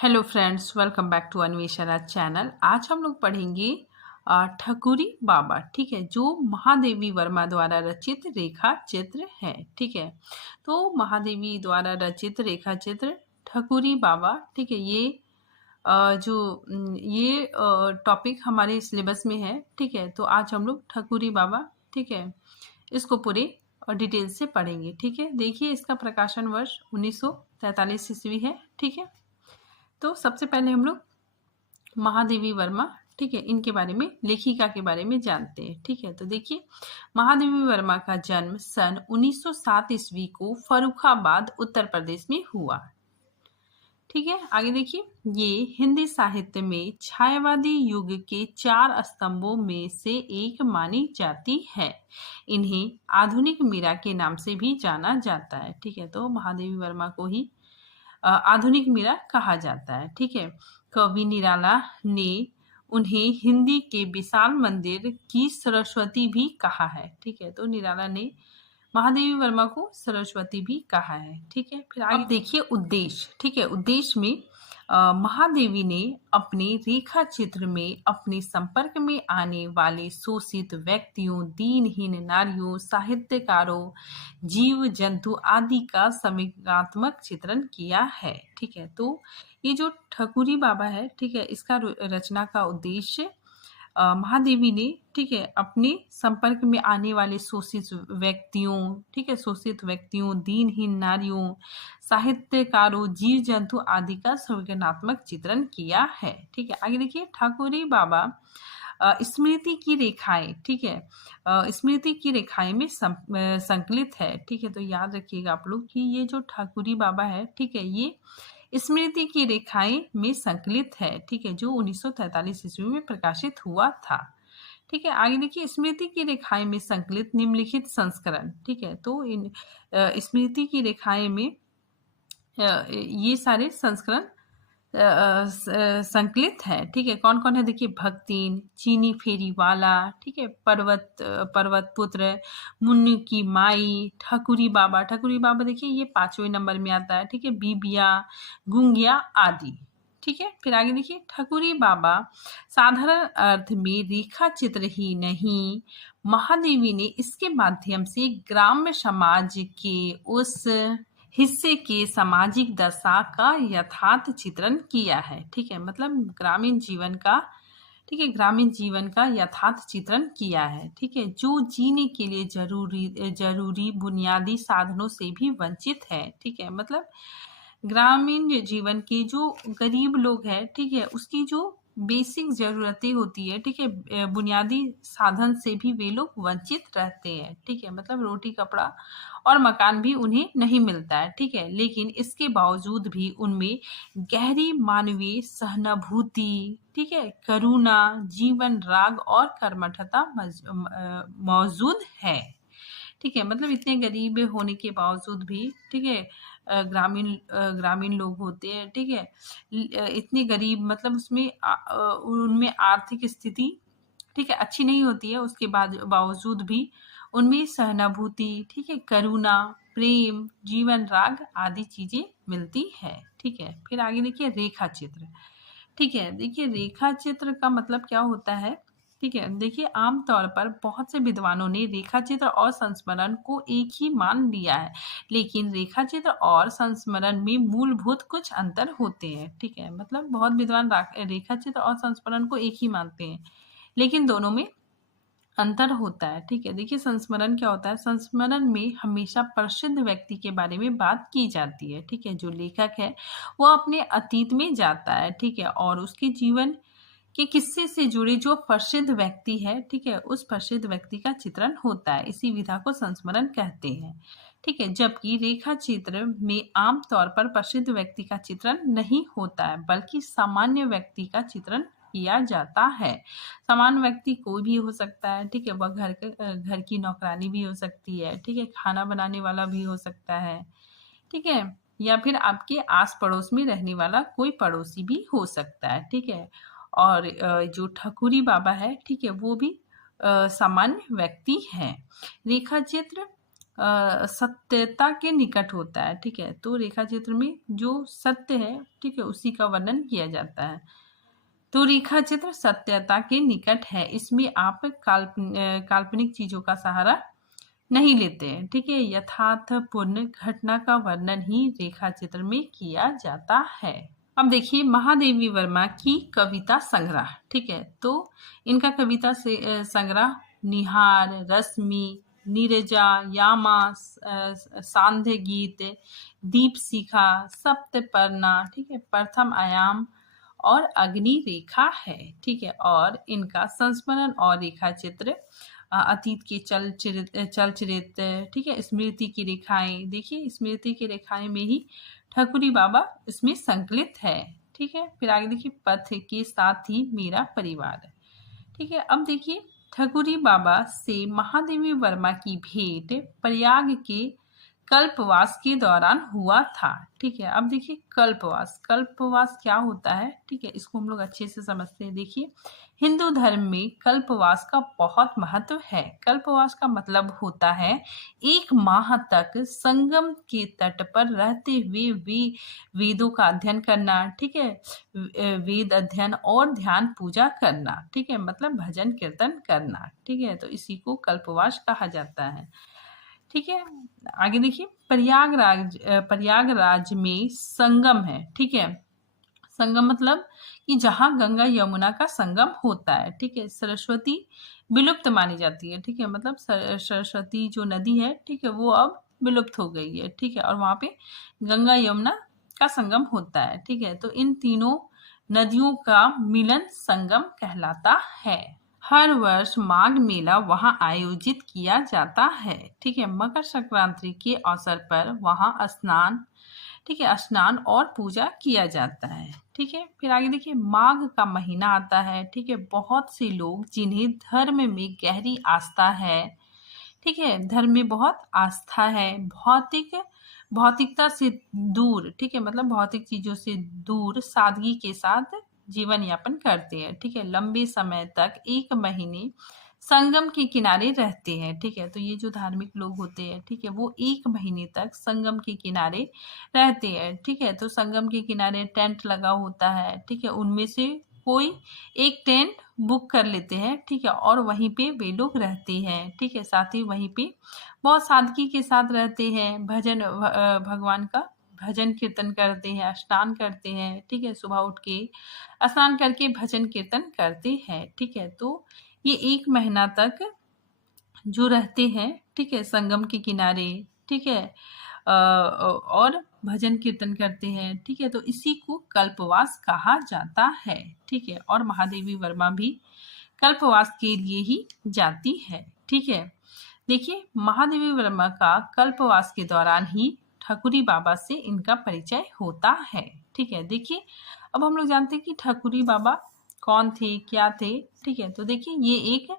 Hello friends, welcome back to Anveshana channel. आज हम लोग पढ़ेंगे ठकुरी बाबा। ठीक है, जो महादेवी वर्मा द्वारा रचित रेखा चित्र है। ठीक है, तो महादेवी द्वारा रचित रेखा चित्र ठकुरी बाबा। ठीक है, ये टॉपिक हमारे सिलेबस में है। ठीक है, तो आज हम लोग ठकुरी बाबा, ठीक है, इसको पूरे डिटेल से पढ़ेंगे। ठीक है, देखिए इसका प्रकाशन वर्ष 1943 ईस्वी है। ठीक है, तो सबसे पहले हम लोग महादेवी वर्मा, ठीक है, इनके बारे में, लेखिका के बारे में जानते हैं। ठीक है, तो देखिए महादेवी वर्मा का जन्म सन 1907 ईस्वी को फर्रुखाबाद उत्तर प्रदेश में हुआ। ठीक है, आगे देखिए, ये हिंदी साहित्य में छायावादी युग के 4 स्तंभों में से एक मानी जाती है। इन्हें आधुनिक मीरा के नाम से भी जाना जाता है। ठीक है, तो महादेवी वर्मा को ही आधुनिक मीरा कहा जाता है। ठीक है, कवि निराला ने उन्हें हिंदी के विशाल मंदिर की सरस्वती भी कहा है। ठीक है, तो निराला ने महादेवी वर्मा को सरस्वती भी कहा है। ठीक है, फिर आगे देखिए उद्देश्य। ठीक है, उद्देश्य में महादेवी ने अपने रेखा चित्र में अपने संपर्क में आने वाले शोषित व्यक्तियों, दीनहीन नारियों, साहित्यकारों, जीव जंतु आदि का संवेदनात्मक चित्रण किया है। ठीक है, तो ये जो ठकुरी बाबा है, ठीक है, इसका रचना का उद्देश्य महादेवी ने, ठीक है, अपने संपर्क में आने वाले शोषित व्यक्तियों, ठीक है, शोषित व्यक्तियों, दीनहीन नारियों, साहित्यकारों, जीव जंतु आदि का संवेदनात्मक चित्रण किया है। ठीक है, आगे देखिए, ठाकुरी बाबा स्मृति की रेखाएं, ठीक है, स्मृति की रेखाएं में संकलित है। ठीक है, तो याद रखिएगा आप लोग कि ये जो ठाकुरी बाबा है, ठीक है, ये स्मृति की रेखाएं में संकलित है। ठीक है, जो 1943 ईस्वी में प्रकाशित हुआ था। ठीक है, आगे देखिए, स्मृति की रेखाएं में संकलित निम्नलिखित संस्करण। ठीक है, तो इन स्मृति की रेखाएं में ये सारे संस्करण संकलित है। ठीक है, कौन कौन है देखिए, भक्तिन, चीनी फेरी वाला, ठीक है, पर्वत पुत्र, मुन्नी की माई, ठकुरी बाबा। ठकुरी बाबा देखिए ये 5वें नंबर में आता है। ठीक है, बीबिया, गुंगिया आदि। ठीक है, फिर आगे देखिए, ठकुरी बाबा साधारण अर्थ में रेखा चित्र ही नहीं, महादेवी ने इसके माध्यम से ग्राम्य समाज के उस हिस्से के सामाजिक दशा का यथार्थ चित्रण किया है। ठीक है, मतलब ग्रामीण जीवन का, ठीक है, ग्रामीण जीवन का यथार्थ चित्रण किया है। ठीक है, जो जीने के लिए जरूरी बुनियादी साधनों से भी वंचित है। ठीक है, मतलब ग्रामीण जीवन के जो गरीब लोग हैं, ठीक है, उसकी जो बेसिक जरूरतें होती है, ठीक है, बुनियादी साधन से भी वे लोग वंचित रहते हैं। ठीक है, मतलब रोटी कपड़ा और मकान भी उन्हें नहीं मिलता है। ठीक है, लेकिन इसके बावजूद भी उनमें गहरी मानवीय सहानुभूति, ठीक है, करुणा, जीवन राग और कर्मठता मौजूद है। ठीक है, मतलब इतने गरीब होने के बावजूद भी, ठीक है, ग्रामीण लोग होते हैं, ठीक है, इतने गरीब, मतलब उसमें उनमें आर्थिक स्थिति, ठीक है, अच्छी नहीं होती है, उसके बाद बावजूद भी उनमें सहानुभूति, ठीक है, करुणा, प्रेम, जीवन राग आदि चीजें मिलती है। ठीक है, फिर आगे देखिए रेखा चित्र। ठीक है, देखिए रेखा चित्र का मतलब क्या होता है। ठीक है, देखिए आमतौर पर बहुत से विद्वानों ने रेखा चित्र और संस्मरण को एक ही मान लिया है, लेकिन रेखा चित्र और संस्मरण में मूलभूत कुछ अंतर होते हैं। ठीक है, मतलब बहुत विद्वान रेखा चित्र और संस्मरण को एक ही मानते हैं, लेकिन दोनों में अंतर होता है। ठीक है, देखिए संस्मरण क्या होता है। संस्मरण में हमेशा प्रसिद्ध व्यक्ति के बारे में बात की जाती है। ठीक है, जो लेखक है वो अपने अतीत में जाता है, ठीक है, और उसके जीवन के किस्से से जुड़े जो प्रसिद्ध व्यक्ति है, ठीक है, उस प्रसिद्ध व्यक्ति का चित्रण होता है। इसी विधा को संस्मरण कहते हैं। ठीक है, जबकि रेखा चित्र में आमतौर पर प्रसिद्ध व्यक्ति का चित्रण नहीं होता है, बल्कि सामान्य व्यक्ति का चित्रण किया जाता है। सामान्य व्यक्ति कोई भी हो सकता है। ठीक है, वह घर की नौकरानी भी हो सकती है, ठीक है, खाना बनाने वाला भी हो सकता है, ठीक है, या फिर आपके आस पड़ोस में रहने वाला कोई पड़ोसी भी हो सकता है। ठीक है, और जो ठकुरी बाबा है, ठीक है, वो भी सामान्य व्यक्ति है। रेखा चित्र सत्यता के निकट होता है, ठीक है। तो रेखा चित्र में जो सत्य है, ठीक है, उसी का वर्णन किया जाता है। तो रेखा चित्र सत्यता के निकट है, इसमें आप काल्पनिक चीजों का सहारा नहीं लेते हैं, ठीक है। यथार्थपूर्ण घटना का वर्णन ही रेखा चित्र में किया जाता है। अब देखिए महादेवी वर्मा की कविता संग्रह, ठीक है। तो इनका कविता से संग्रह निहार, रश्मि, नीरजा, यामा, सांध्य गीत, दीपशिखा, सप्तपर्णा, ठीक है, प्रथम आयाम और अग्नि रेखा है, ठीक है। और इनका संस्मरण और रेखा चित्र अतीत के चलचरित्र, ठीक है, स्मृति की रेखाएं, देखिए स्मृति की रेखाएं में ही ठकुरी बाबा इसमें संकलित है, ठीक है। फिर आगे देखिए पथ के साथ ही मेरा परिवार, ठीक है। अब देखिए ठकुरी बाबा से महादेवी वर्मा की भेंट प्रयाग के कल्पवास के दौरान हुआ था, ठीक है। अब देखिए कल्पवास क्या होता है, ठीक है, इसको हम लोग अच्छे से समझते हैं। देखिए हिंदू धर्म में कल्पवास का बहुत महत्व है। कल्पवास का मतलब होता है 1 माह तक संगम के तट पर रहते हुए वेदों का अध्ययन करना, ठीक है, वेद अध्ययन और ध्यान पूजा करना, ठीक है, मतलब भजन कीर्तन करना, ठीक है। तो इसी को कल्पवास कहा जाता है, ठीक है। आगे देखिए प्रयागराज में संगम है, ठीक है। संगम मतलब कि जहाँ गंगा यमुना का संगम होता है, ठीक है। सरस्वती विलुप्त मानी जाती है, ठीक है, मतलब सरस्वती जो नदी है, ठीक है, वो अब विलुप्त हो गई है, ठीक है। और वहाँ पे गंगा यमुना का संगम होता है, ठीक है। तो इन तीनों नदियों का मिलन संगम कहलाता है। हर वर्ष माघ मेला वहां आयोजित किया जाता है, ठीक है। मकर संक्रांति के अवसर पर वहां स्नान, ठीक है, स्नान और पूजा किया जाता है, ठीक है। फिर आगे देखिए माघ का महीना आता है, ठीक है। बहुत से लोग जिन्हें धर्म में गहरी आस्था है, ठीक है, धर्म में बहुत आस्था है, भौतिकता से दूर, ठीक है, मतलब भौतिक चीजों से दूर सादगी के साथ जीवन यापन करते हैं, ठीक है। लंबे समय तक 1 महीने संगम के किनारे रहते हैं, ठीक है। तो ये जो धार्मिक लोग होते हैं, ठीक है, वो 1 महीने तक संगम के किनारे रहते हैं, ठीक है। तो संगम के किनारे टेंट लगा होता है, ठीक है, उनमें से कोई एक टेंट बुक कर लेते हैं, ठीक है, और वहीं पे वे लोग रहते हैं, ठीक है। साथ ही वहीं पे बहुत सादगी के साथ रहते हैं, भगवान का भजन कीर्तन करते हैं, स्नान करते हैं, ठीक है, सुबह उठ के स्नान करके भजन कीर्तन करते हैं, ठीक है। तो ये 1 महीना तक जो रहते हैं, ठीक है, संगम के किनारे, ठीक है, और भजन कीर्तन करते हैं, ठीक है। तो इसी को कल्पवास कहा जाता है, ठीक है। और महादेवी वर्मा भी कल्पवास के लिए ही जाती है, ठीक है। देखिए महादेवी वर्मा का कल्पवास के दौरान ही ठकुरी बाबा से इनका परिचय होता है, ठीक है। देखिए अब हम लोग जानते हैं कि ठकुरी बाबा कौन थे, क्या थे, ठीक है। तो देखिए ये एक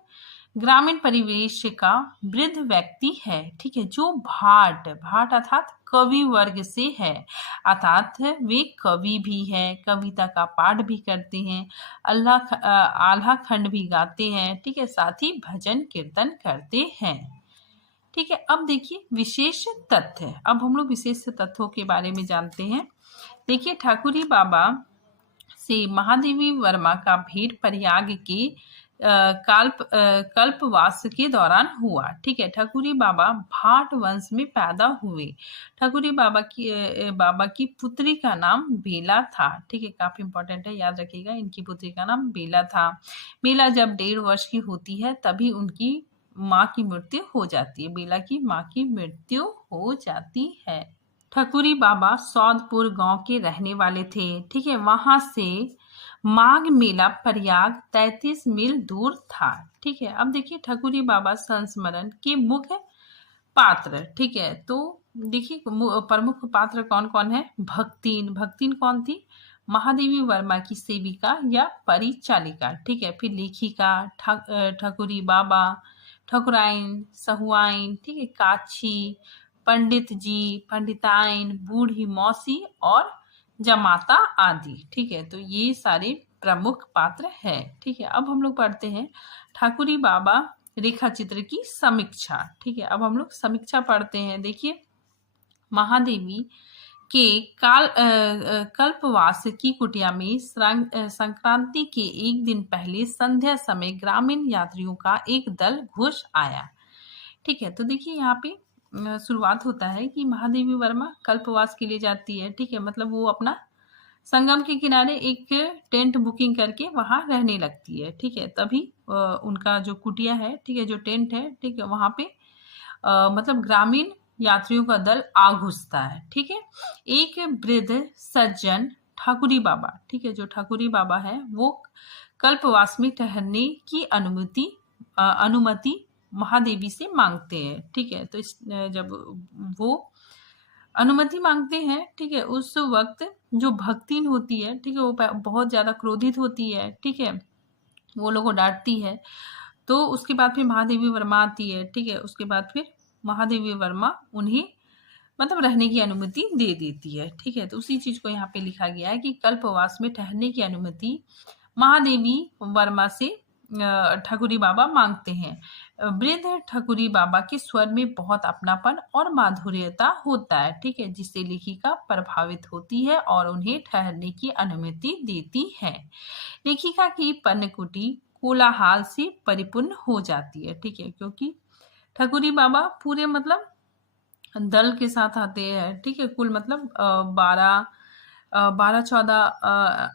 ग्रामीण परिवेश का वृद्ध व्यक्ति है, ठीक है, जो भाट अर्थात कवि वर्ग से है, अर्थात वे कवि भी हैं, कविता का पाठ भी करते हैं, आल्हा खंड भी गाते हैं, ठीक है, साथ ही भजन कीर्तन करते हैं, ठीक है। अब देखिए विशेष तथ्य, अब हम लोग विशेष तथ्यों के बारे में जानते हैं। देखिए ठाकुरी बाबा से महादेवी वर्मा का भेंट प्रयाग के कल्पवास के दौरान हुआ, ठीक है। ठकुरी बाबा भाट वंश में पैदा हुए। ठकुरी बाबा की पुत्री का नाम बेला था, ठीक है, काफी इंपॉर्टेंट है, याद रखिएगा, इनकी पुत्री का नाम बेला था। बेला जब 1.5 वर्ष की होती है तभी उनकी माँ की मृत्यु हो जाती है, बेला की माँ की मृत्यु हो जाती है। ठकुरी बाबा सौदपुर गांव के रहने वाले थे, ठीक है। वहां से माघ मेला प्रयाग 33 मील दूर था, ठीक है। अब देखिए ठकुरी बाबा संस्मरण के मुख्य पात्र, ठीक है। तो देखिए प्रमुख पात्र कौन कौन है। भक्तिन कौन थी, महादेवी वर्मा की सेविका या परिचालिका, ठीक है। फिर लेखिका ठकुरी बाबा, ठकुराइन, सहुआइन, ठीक है, काछी, पंडित जी, पंडिताइन, बूढ़ी मौसी और जमाता आदि, ठीक है। तो ये सारे प्रमुख पात्र है, ठीक है। अब हम लोग पढ़ते हैं ठाकुरी बाबा रेखा चित्र की समीक्षा। ठीक है, अब हम लोग समीक्षा पढ़ते हैं। देखिए, महादेवी के कल्पवास की कुटिया में संक्रांति के एक दिन पहले संध्या समय ग्रामीण यात्रियों का एक दल घुस आया। ठीक है, तो देखिए यहाँ पे शुरुआत होता है कि महादेवी वर्मा कल्पवास के लिए जाती है। ठीक है, मतलब वो अपना संगम के किनारे एक टेंट बुकिंग करके वहां रहने लगती है। ठीक है, तभी उनका जो कुटिया है, ठीक है, जो टेंट है, ठीक है, वहां पे मतलब ग्रामीण यात्रियों का दल आ घुसता है। ठीक है, एक वृद्ध सज्जन ठाकुरी बाबा, ठीक है, जो ठाकुरी बाबा है वो कल्पवास में ठहरने की अनुमति महादेवी से मांगते हैं। ठीक है, तो जब वो अनुमति मांगते हैं, ठीक है, उस वक्त जो भक्तिन होती है, ठीक है, वो बहुत ज्यादा क्रोधित होती है। ठीक है, वो लोगों को डांटती है। तो उसके बाद फिर महादेवी वर्मा आती है। ठीक है, उसके बाद फिर महादेवी वर्मा उन्हें मतलब रहने की अनुमति दे देती है। ठीक है, तो उसी चीज को यहाँ पे लिखा गया है कि कल्पवास में ठहरने की अनुमति महादेवी वर्मा से ठाकुरी बाबा मांगते हैं। वृद्ध ठाकुरी बाबा के स्वर में बहुत अपनापन और माधुर्यता होता है। ठीक है, जिससे लेखिका प्रभावित होती है और उन्हें ठहरने की अनुमति देती है। लेखिका की पर्णकुटी कोलाहल से परिपूर्ण हो जाती है। ठीक है, क्योंकि ठाकुरी बाबा पूरे मतलब दल के साथ आते हैं। ठीक है, कुल मतलब 12-14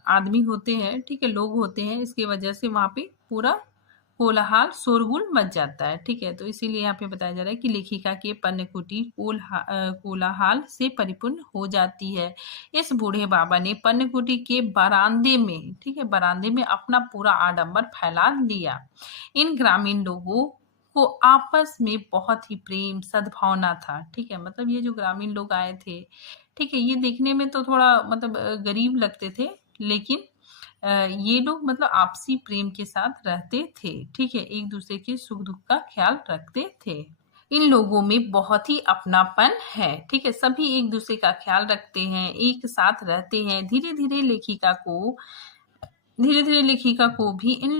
आदमी होते हैं। ठीक है, लोग होते हैं। इसकी वजह से वहां पे पूरा कोलाहल शोरगुल मच जाता है। ठीक है, तो इसीलिए यहाँ पे बताया जा रहा है कि लेखिका के पर्णकुटी कोलाहल से परिपूर्ण हो जाती है। इस बूढ़े बाबा ने पर्णकुटी के बरामदे में, ठीक है, बरामदे में अपना पूरा आडंबर फैला लिया। इन ग्रामीण लोगों को आपस में बहुत ही प्रेम सद्भावना था। ठीक है, मतलब ये जो ग्रामीण लोग आए थे, ठीक है, ये देखने में तो थोड़ा मतलब गरीब लगते थे, लेकिन ये लोग मतलब आपसी प्रेम के साथ रहते थे। ठीक है, एक दूसरे के सुख दुख का ख्याल रखते थे। इन लोगों में बहुत ही अपनापन है। ठीक है, सभी एक दूसरे का ख्याल रखते हैं, एक साथ रहते हैं। धीरे धीरे लेखिका को भी इन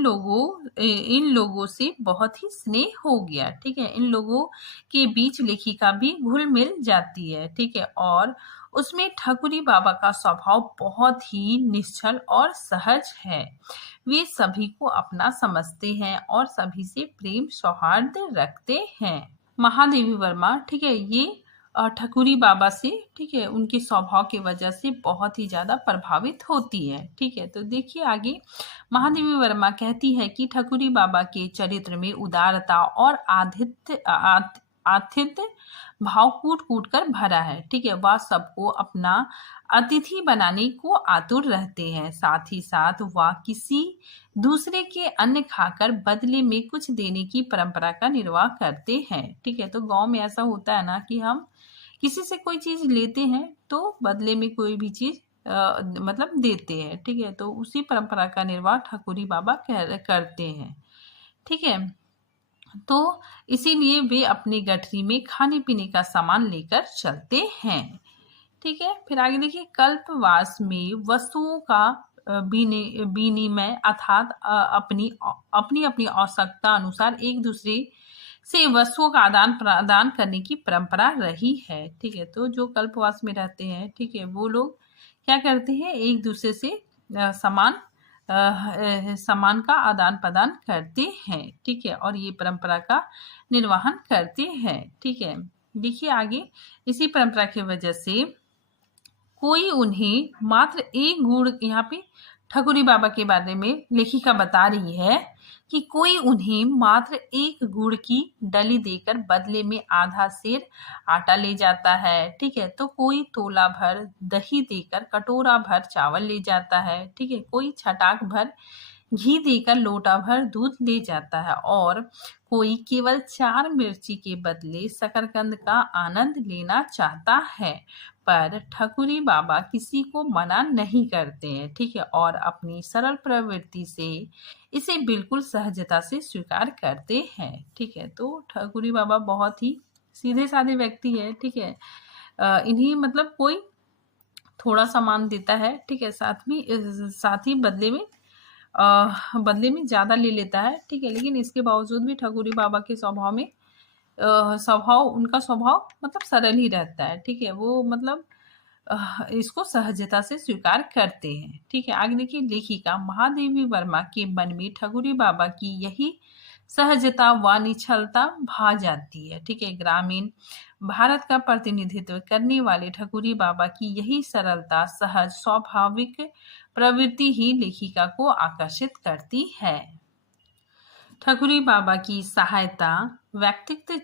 लोगों से बहुत ही स्नेह हो गया। ठीक है, इन लोगों के बीच लेखिका भी घुल मिल जाती है। ठीक है, और उसमें ठाकुरी बाबा का स्वभाव बहुत ही निश्चल और सहज है। वे सभी को अपना समझते हैं और सभी से प्रेम सौहार्द रखते हैं। महादेवी वर्मा, ठीक है, ये ठकुरी बाबा से, ठीक है, उनके स्वभाव की वजह से बहुत ही ज्यादा प्रभावित होती है। ठीक है, तो देखिए आगे महादेवी वर्मा कहती है कि ठकुरी बाबा के चरित्र में उदारता और आतिथ्य भाव कूट कूट कर भरा है। ठीक है, वह सबको अपना अतिथि बनाने को आतुर रहते हैं। साथ ही साथ वह किसी दूसरे के अन्न खाकर बदले में कुछ देने की परंपरा का निर्वाह करते हैं। ठीक है, तो गांव में ऐसा होता है ना कि हम किसी से कोई चीज लेते हैं तो बदले में कोई भी चीज मतलब देते हैं। ठीक है, तो उसी परंपरा का निर्वाह ठाकुरी बाबा करते हैं। ठीक है, तो इसीलिए वे अपनी गठरी में खाने पीने का सामान लेकर चलते हैं। ठीक है, फिर आगे देखिए, कल्पवास में वस्तुओं का विनिमय अर्थात अपनी अपनी अपनी आवश्यकता अनुसार एक दूसरे से वस्तुओं का आदान प्रदान करने की परंपरा रही है। ठीक है, तो जो कल्पवास में रहते हैं, ठीक है, वो लोग क्या करते हैं, एक दूसरे से सामान का आदान प्रदान करते हैं। ठीक है, और ये परंपरा का निर्वहन करते हैं। ठीक है, देखिए आगे, इसी परंपरा की वजह से कोई उन्हें मात्र एक गुड़, यहाँ पे ठकुरी बाबा के बारे में लेखिका बता रही है कि कोई उन्हें मात्र एक गुड़ की डली देकर बदले में आधा सेर आटा ले जाता है। ठीक है, तो कोई तोला भर दही देकर कटोरा भर चावल ले जाता है। ठीक है, कोई छटाक भर घी देकर लोटा भर दूध ले जाता है और कोई केवल 4 मिर्ची के बदले शकरकंद का आनंद लेना चाहता है। पर ठकुरी बाबा किसी को मना नहीं करते हैं। ठीक है, और अपनी सरल प्रवृत्ति से इसे बिल्कुल सहजता से स्वीकार करते हैं। ठीक है, तो ठकुरी बाबा बहुत ही सीधे साधे व्यक्ति है। ठीक है, इन्हीं मतलब कोई थोड़ा सामान देता है। ठीक है, साथ ही बदले में बदले में ज़्यादा ले लेता है, ठीक है। लेकिन इसके बावजूद भी ठकुरी बाबा के स्वभाव में उनका स्वभाव मतलब सरल ही रहता है, ठीक है। वो मतलब इसको सहजता से स्वीकार करते हैं, ठीक है। आगे देखिए, लेखिका महादेवी वर्मा के मन में ठकुरी बाबा की यही सहजता व निश्चलता भा जाती है, ठीक है। ग्रामीण भारत का प्रतिनिधित्व करने वाले ठकुरी बाबा की यही सरलता, सहज, स्वाभाविक प्रवृत्ति ही लेखिका को आकर्षित करती है। ठकुरी बाबा की सहायता व्यक्तित्व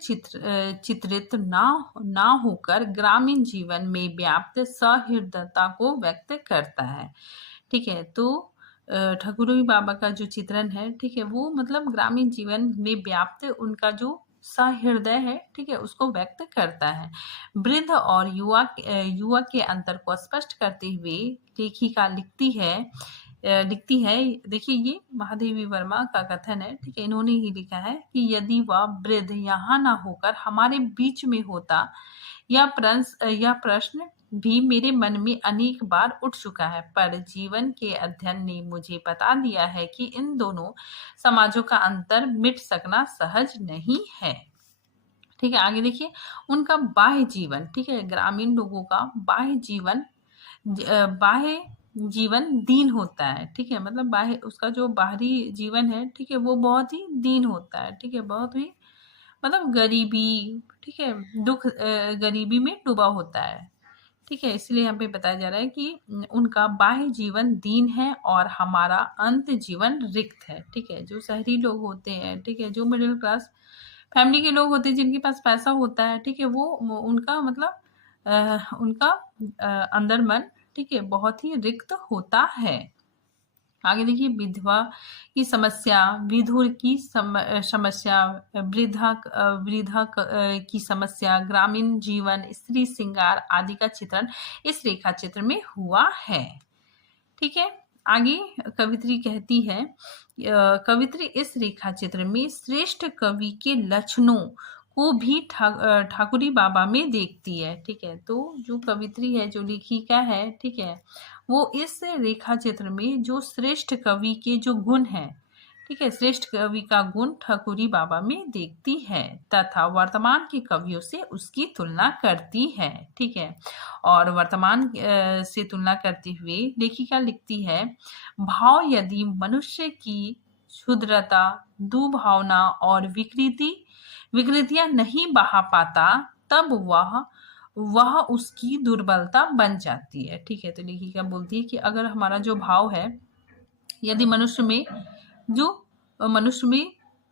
चित्रित ना होकर ग्रामीण जीवन में व्याप्त सहृदयता को व्यक्त करता है, ठीक है। तो ठकुरी बाबा का जो चित्रण है, ठीक है, वो मतलब ग्रामीण जीवन में व्याप्त उनका जो सहृदय है, ठीक है, उसको व्यक्त करता है। वृद्ध और युवा के अंतर को स्पष्ट करते हुए लेखिका लिखती है। देखिए, ये महादेवी वर्मा का कथन है, ठीक है। इन्होंने ही लिखा है कि यदि वह वृद्ध यहाँ ना होकर हमारे बीच में होता, यह प्रश्न भी मेरे मन में अनेक बार उठ चुका है, पर जीवन के अध्ययन ने मुझे बता दिया है कि इन दोनों समाजों का अंतर मिट सकना सहज नहीं है, ठीक है। आगे देखिए, उनका बाह्य जीवन, ठीक है, ग्रामीण लोगों का बाह्य जीवन दीन होता है, ठीक है। मतलब बाह्य उसका जो बाहरी जीवन है, ठीक है, वो बहुत ही दीन होता है, ठीक है, बहुत ही मतलब गरीबी, ठीक है, दुख गरीबी में डूबा होता है, ठीक है। इसलिए यहाँ पे बताया जा रहा है कि उनका बाह्य जीवन दीन है और हमारा अंत जीवन रिक्त है, ठीक है। जो शहरी लोग होते हैं, ठीक है, जो मिडिल क्लास फैमिली के लोग होते हैं, जिनके पास पैसा होता है, ठीक है, वो उनका मतलब उनका अंदर मन, ठीक है, बहुत ही रिक्त होता है। आगे देखिए, विधवा की समस्या, विधुर की समस्या, वृद्धा की समस्या, ग्रामीण जीवन, स्त्री श्रृंगार आदि का चित्रण इस रेखा चित्र में हुआ है, ठीक है। आगे कवित्री कहती है, कवित्री इस रेखा चित्र में श्रेष्ठ कवि के लक्षणों को भी ठाकुरी बाबा में देखती है, ठीक है। तो जो कवित्री है, जो लेखिका है, ठीक है, वो इस रेखा चित्र में जो श्रेष्ठ कवि के जो गुण हैं, ठीक है, श्रेष्ठ कवि का गुण ठकुरी बाबा में देखती है तथा वर्तमान के कवियों से उसकी तुलना करती है, ठीक है। और वर्तमान से तुलना करते हुए लेखिका लिखती है, भाव यदि मनुष्य की क्षुद्रता, दुर्भावना और विकृतियां नहीं बहा पाता, तब वह उसकी दुर्बलता बन जाती है, ठीक है। तो लेखिका बोलती है कि अगर हमारा जो भाव है, यदि मनुष्य में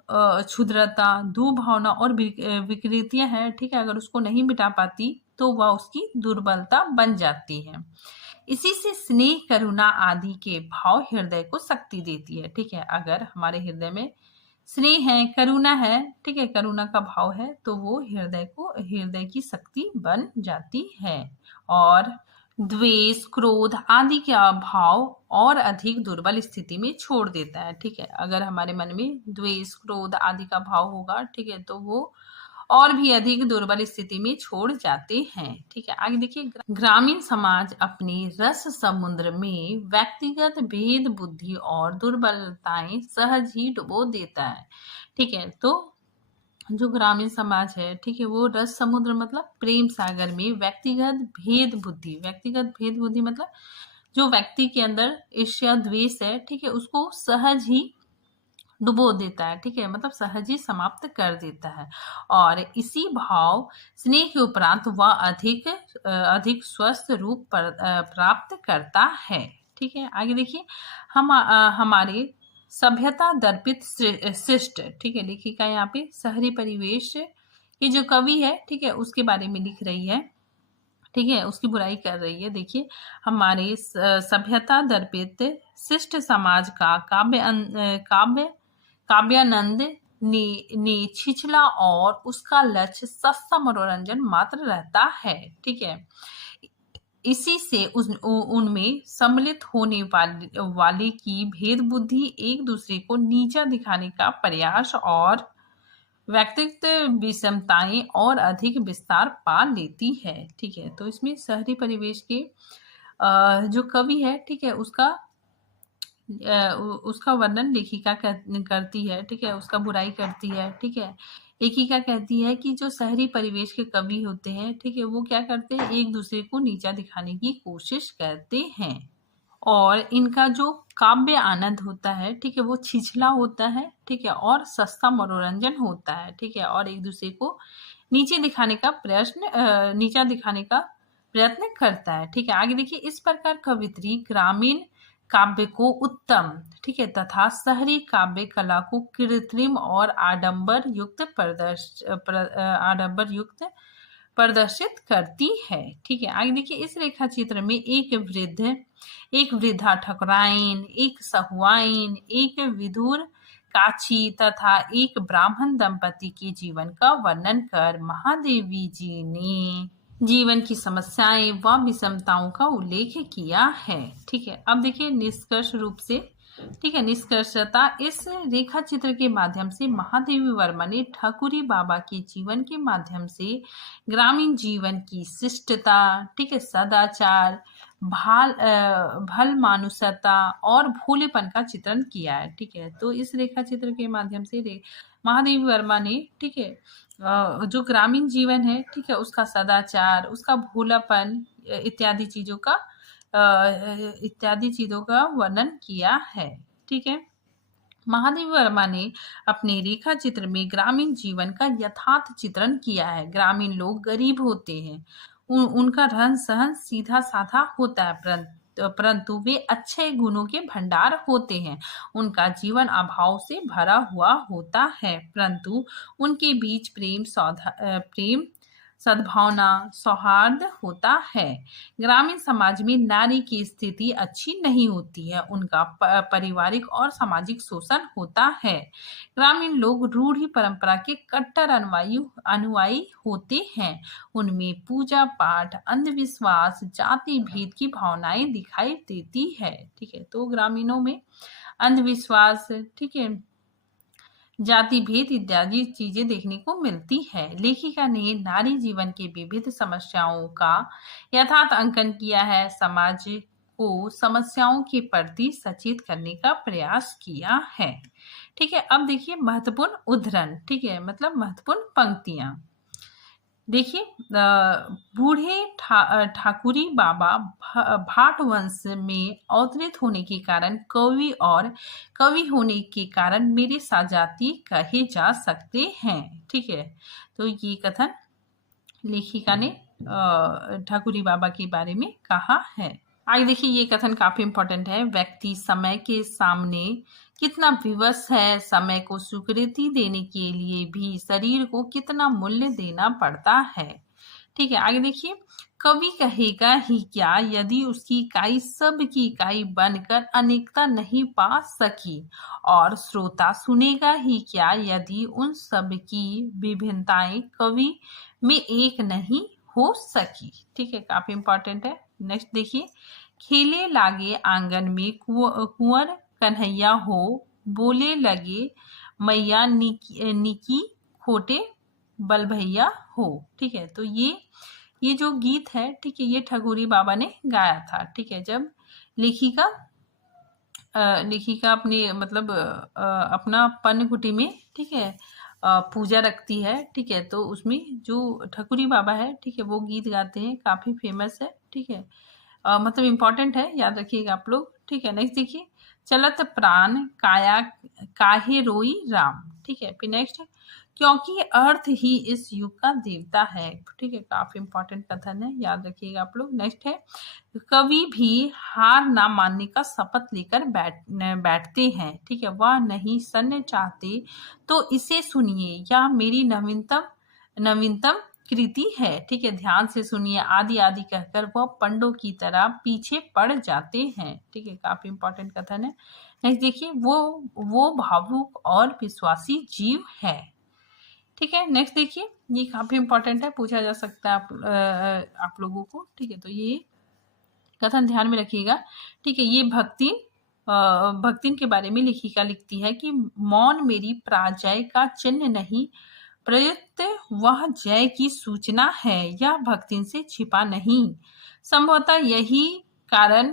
क्षुद्रता, दुर्भावना और विकृतियां हैं, ठीक है, अगर उसको नहीं मिटा पाती तो वह उसकी दुर्बलता बन जाती है। इसी से स्नेह, करुणा आदि के भाव हृदय को शक्ति देती है, ठीक है। अगर हमारे हृदय में स्नेह है, करुणा है, ठीक है, करुणा का भाव है, तो वो हृदय की शक्ति बन जाती है। और द्वेष, क्रोध आदि का भाव और अधिक दुर्बल स्थिति में छोड़ देता है, ठीक है। अगर हमारे मन में द्वेष, क्रोध आदि का भाव होगा, ठीक है, तो वो और भी अधिक दुर्बल स्थिति में छोड़ जाते हैं, ठीक है। आगे देखिए, ग्रामीण समाज अपने रस समुद्र में व्यक्तिगत भेद, बुद्धि और दुर्बलताएं सहज ही डुबो देता है, ठीक है। तो जो ग्रामीण समाज है, ठीक है, वो रस समुद्र मतलब प्रेम सागर में व्यक्तिगत भेद बुद्धि मतलब जो व्यक्ति के अंदर ईर्ष्या, द्वेष है, ठीक है, उसको सहज ही डुबो देता है, ठीक है, मतलब सहज ही समाप्त कर देता है। और इसी भाव स्नेह के उपरांत वह अधिक स्वस्थ रूप प्राप्त करता है, ठीक है। आगे देखिए, हमारे सभ्यता दर्पित शिष्ट, ठीक है, लेखिका यहाँ पे शहरी परिवेश ये जो कवि है, ठीक है, उसके बारे में लिख रही है, ठीक है, उसकी बुराई कर रही है। देखिए, हमारे सभ्यता दर्पित शिष्ट समाज का काव्यानंद ने छिछला और उसका लक्ष्य सस्ता मनोरंजन मात्र रहता है, ठीक है। इसी से उनमें सम्मिलित होने वाले की भेद बुद्धि एक दूसरे को नीचा दिखाने का प्रयास और व्यक्तित्व विषमताएं और अधिक विस्तार पा लेती है, ठीक है। तो इसमें शहरी परिवेश के जो कवि है, ठीक है, उसका उसका वर्णन लेखिका करती है, ठीक है, उसका बुराई करती है, ठीक है। लेखिका कहती है कि जो शहरी परिवेश के कवि होते हैं, ठीक है, वो क्या करते हैं, एक दूसरे को नीचा दिखाने की कोशिश करते हैं और इनका जो काव्य आनंद होता है, ठीक है, वो छिछला होता है, ठीक है, और सस्ता मनोरंजन होता है, ठीक है, और एक दूसरे को नीचा दिखाने का प्रयत्न करता है, ठीक है। आगे देखिए, इस प्रकार कवित्री ग्रामीण काव्य को उत्तम, ठीक है, तथा शहरी काव्य कला को कृत्रिम और आडंबर युक्त प्रदर्शित करती है, ठीक है। आगे देखिए, इस रेखा चित्र में एक वृद्धा ठकुराइन, एक सहुआइन, एक विदुर काची तथा एक ब्राह्मण दंपति के जीवन का वर्णन कर महादेवी जी ने जीवन की समस्याएं व विषमताओं का उल्लेख किया है, ठीक है। अब देखिए निष्कर्ष रूप से, ठीक है, निष्कर्षता इस रेखा चित्र के माध्यम से महादेवी वर्मा ने ठाकुरी बाबा के जीवन के माध्यम से ग्रामीण जीवन की शिष्टता, ठीक है, सदाचार, भल मानुषता और भोलेपन का चित्रण किया है, ठीक है। तो इस रेखा चित्र के माध्यम से महादेवी वर्मा ने, ठीक है, जो ग्रामीण जीवन है, ठीक है, उसका सदाचार, उसका भोलापन इत्यादि चीजों का वर्णन किया है, ठीक है। महादेवी वर्मा ने अपने रेखा चित्र में ग्रामीण जीवन का यथार्थ चित्रण किया है। ग्रामीण लोग गरीब होते हैं, उनका रहन सहन सीधा साधा होता है, परंतु वे अच्छे गुणों के भंडार होते हैं। उनका जीवन अभाव से भरा हुआ होता है, परंतु उनके बीच प्रेम सद्भावना सौहार्द होता है। ग्रामीण समाज में नारी की स्थिति अच्छी नहीं होती है, उनका पारिवारिक और सामाजिक शोषण होता है। ग्रामीण लोग रूढ़ी परंपरा के कट्टर अनुयायी होते हैं, उनमें पूजा पाठ, अंधविश्वास, जाति भेद की भावनाएं दिखाई देती है, ठीक है। तो ग्रामीणों में अंधविश्वास, ठीक है, जाति भेद इत्यादि चीजें देखने को मिलती है। लेखिका ने नारी जीवन के विविध समस्याओं का यथार्थ अंकन किया है, समाज को समस्याओं के प्रति सचेत करने का प्रयास किया है, ठीक है। अब देखिए महत्वपूर्ण उद्धरण, ठीक है, मतलब महत्वपूर्ण पंक्तियां देखिए। बूढ़े ठाकुरी बाबा भाट वंश में अवतरित होने के कारण कवि होने के कारण मेरे सजाती कहे जा सकते हैं, ठीक है। तो ये कथन लेखिका ने ठाकुरी बाबा के बारे में कहा है। आगे देखिए, ये कथन काफी इंपॉर्टेंट है। व्यक्ति समय के सामने कितना विवश है, समय को स्वीकृति देने के लिए भी शरीर को कितना मूल्य देना पड़ता है, ठीक है। आगे देखिए, कवि कहेगा ही क्या यदि उसकी इकाई सब की इकाई बनकर अनेकता नहीं पा सकी, और श्रोता सुनेगा ही क्या यदि उन सब की विभिन्नताएं कवि में एक नहीं हो सकी, ठीक है, काफी इंपॉर्टेंट है। नेक्स्ट देखिए, खेले लागे आंगन में कुंवर कन्हैया हो, बोले लगे मैया निकी खोटे बलभैया हो, ठीक है। तो ये जो गीत है, ठीक है, ये ठाकुरी बाबा ने गाया था, ठीक है। जब लेखिका अपने मतलब अपना पन्नकुटी में, ठीक है, पूजा रखती है, ठीक है, तो उसमें जो ठाकुरी बाबा है, ठीक है, वो गीत गाते हैं, काफी फेमस है, ठीक है, मतलब इम्पोर्टेंट है, याद रखिएगा आप लोग, ठीक है। नेक्स्ट देखिए, चलत प्राण काहे रोई राम, ठीक है। फिर नेक्स्ट, क्योंकि अर्थ ही इस युग का देवता है, ठीक है, काफी इंपॉर्टेंट कथन है, याद रखिएगा आप लोग। नेक्स्ट है, कभी भी हार ना मानने का शपथ लेकर बैठते हैं, ठीक है, वह नहीं सन्ने चाहते तो इसे सुनिए, यह मेरी नवीनतम कृति है, ठीक है, ध्यान से सुनिए, आदि आदि कहकर वह पंडों की तरह पीछे पड़ जाते हैं, ठीक है, काफी इंपॉर्टेंट कथन है। नेक्स्ट देखिए, वो भावुक और विश्वासी जीव है, ठीक है। नेक्स्ट देखिए, ये काफी इंपॉर्टेंट है, पूछा जा सकता है आप लोगों को, ठीक है, तो ये कथन ध्यान में रखिएगा, ठीक है। ये भक्तिन के बारे में लेखिका लिखती है कि मौन मेरी पराजय का चिन्ह नहीं, प्रयुक्त वह जय की सूचना है, यह भक्तिन से छिपा नहीं। संभवतः यही कारण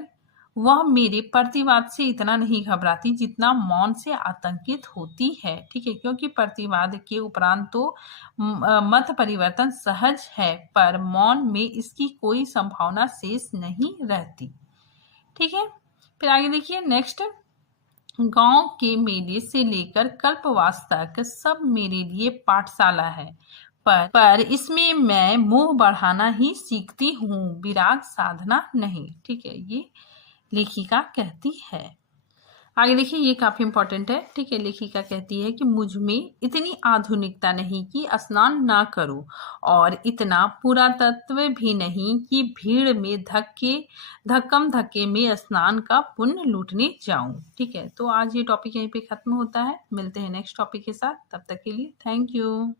वह मेरे प्रतिवाद से इतना नहीं घबराती जितना मौन से आतंकित होती है। ठीक है, क्योंकि प्रतिवाद के उपरांत तो मत परिवर्तन सहज है, पर मौन में इसकी कोई संभावना शेष नहीं रहती। ठीक है, फिर आगे देखिए नेक्स्ट। गांव के मेले से लेकर कल्पवास तक सब मेरे लिए पाठशाला है, पर इसमें मैं मुंह बढ़ाना ही सीखती हूँ, विराग साधना नहीं। ठीक है, ये लेखिका कहती है। आगे देखिए, ये काफी इंपॉर्टेंट है। ठीक है, लेखिका कहती है कि मुझ में इतनी आधुनिकता नहीं कि स्नान ना करूं, और इतना पुरातत्व भी नहीं कि भीड़ में धक्कम धक्के में स्नान का पुण्य लूटने जाऊं। ठीक है, तो आज ये टॉपिक यहीं पे खत्म होता है। मिलते हैं नेक्स्ट टॉपिक के साथ, तब तक के लिए थैंक यू।